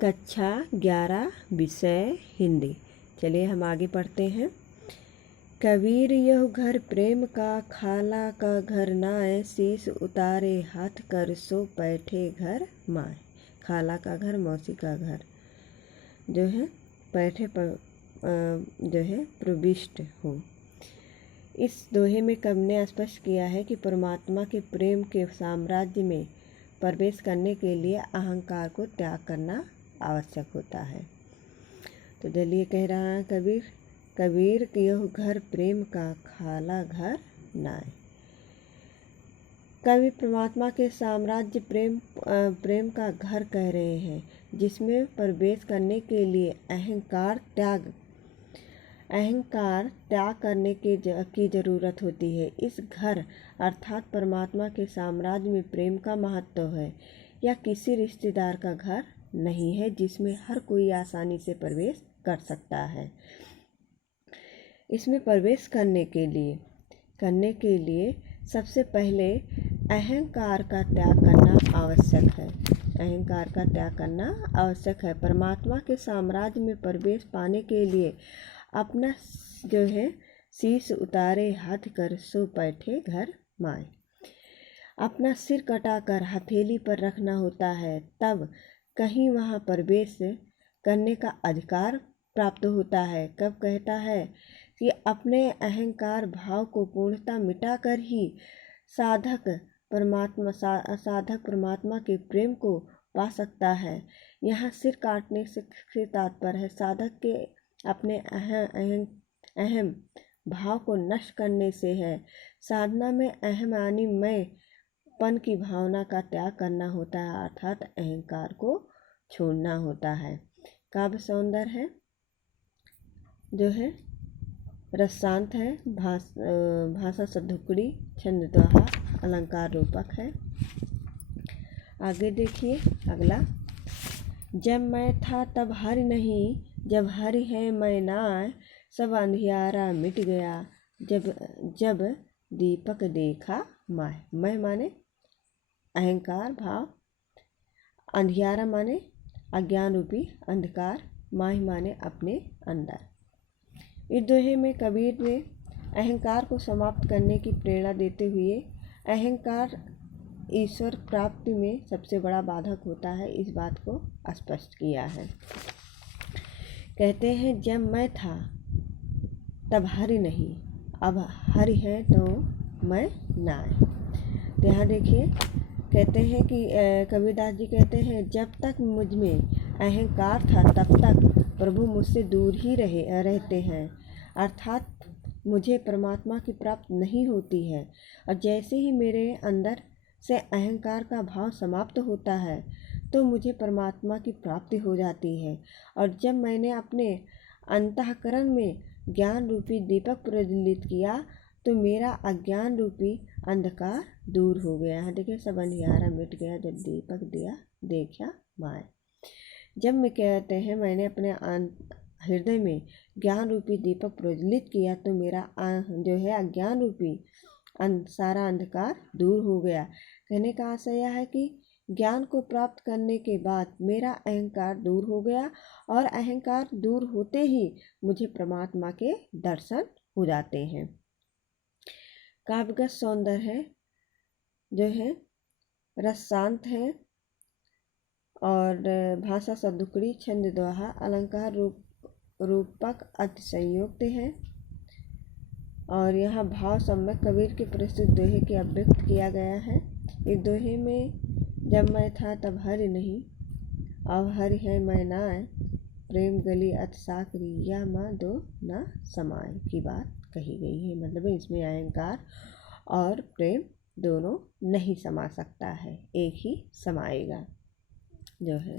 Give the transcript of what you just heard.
कक्षा 11 विषय हिंदी। चलिए हम आगे पढ़ते हैं। कबीर यह घर प्रेम का, खाला का घर नाय, शीश उतारे हाथ कर सो बैठे घर माय। खाला का घर, मौसी का घर जो है बैठे पर जो है प्रविष्ट हो। इस दोहे में कवि ने स्पष्ट किया है कि परमात्मा के प्रेम के साम्राज्य में प्रवेश करने के लिए अहंकार को त्याग करना आवश्यक होता है। तो चलिए कह रहा है कबीर यह घर प्रेम का, खाला घर नाय। कवि परमात्मा के साम्राज्य प्रेम का घर कह रहे हैं, जिसमें प्रवेश करने के लिए अहंकार त्याग करने की जरूरत होती है। इस घर अर्थात परमात्मा के साम्राज्य में प्रेम का महत्व है। यह किसी रिश्तेदार का घर नहीं है जिसमें हर कोई आसानी से प्रवेश कर सकता है। इसमें प्रवेश करने के लिए सबसे पहले अहंकार का त्याग करना आवश्यक है। परमात्मा के साम्राज्य में प्रवेश पाने के लिए अपना जो है शीश उतारे हाथ कर सो बैठे घर माय। अपना सिर कटाकर हथेली पर रखना होता है, तब कहीं वहाँ प्रवेश करने का अधिकार प्राप्त होता है। कब कहता है कि अपने अहंकार भाव को पूर्णतः मिटाकर ही साधक परमात्मा के प्रेम को पा सकता है। यहाँ सिर काटने से तात्पर्य है साधक के अपने अहम भाव को नष्ट करने से है। साधना में अहम यानी मैंपन की भावना का त्याग करना होता है, अर्थात अहंकार को छोड़ना होता है। काव्य सौंदर्य है जो है रसांत है, भाषा सदुक्कड़ी, छंद दोहा, अलंकार रूपक है। आगे देखिए अगला। जब मैं था तब हरि नहीं, जब हरि है मैं नाय, सब अंधियारा मिट गया जब दीपक देखा माय। मैं माने अहंकार भाव, अंधियारा माने अज्ञान रूपी अंधकार, माय माने अपने अंदर। इस दोहे में कबीर ने अहंकार को समाप्त करने की प्रेरणा देते हुए अहंकार ईश्वर प्राप्ति में सबसे बड़ा बाधक होता है, इस बात को स्पष्ट किया है। कहते हैं जब मैं था तब हरि नहीं, अब हरि है तो मैं नाय। तो यहाँ देखिए कहते हैं कि कबीरदास जी कहते हैं जब तक मुझ में अहंकार था तब तक प्रभु मुझसे दूर ही रहते हैं, अर्थात मुझे परमात्मा की प्राप्ति नहीं होती है। और जैसे ही मेरे अंदर से अहंकार का भाव समाप्त होता है तो मुझे परमात्मा की प्राप्ति हो जाती है। और जब मैंने अपने अंतःकरण में ज्ञान रूपी दीपक प्रज्वलित किया तो मेरा अज्ञान रूपी अंधकार दूर हो गया है। देखिए सब अंधियारा मिट गया जब दीपक दिया देखा माय। जब मैं कहते हैं मैंने अपने हृदय में ज्ञान रूपी दीपक प्रज्वलित किया तो मेरा जो है अज्ञान रूपी सारा अंधकार दूर हो गया। कहने का आशय यह है कि ज्ञान को प्राप्त करने के बाद मेरा अहंकार दूर हो गया और अहंकार दूर होते ही मुझे परमात्मा के दर्शन हो जाते हैं। काव्यगत सौंदर्य है जो है रसांत है और भाषा सदुक्कड़ी, छंद दोहा, अलंकार रूपक अतिशयोक्त है। और यहाँ भाव सम्यक कबीर के प्रसिद्ध दोहे के अभिव्यक्त किया गया है। इस दोहे में जब मैं था तब हरि नहीं, अब हरि है मैं नाय, प्रेम गली अति साकरी, या माँ दो ना समाय की बात कही गई है। मतलब इसमें अहंकार और प्रेम दोनों नहीं समा सकता है, एक ही समाएगा जो है।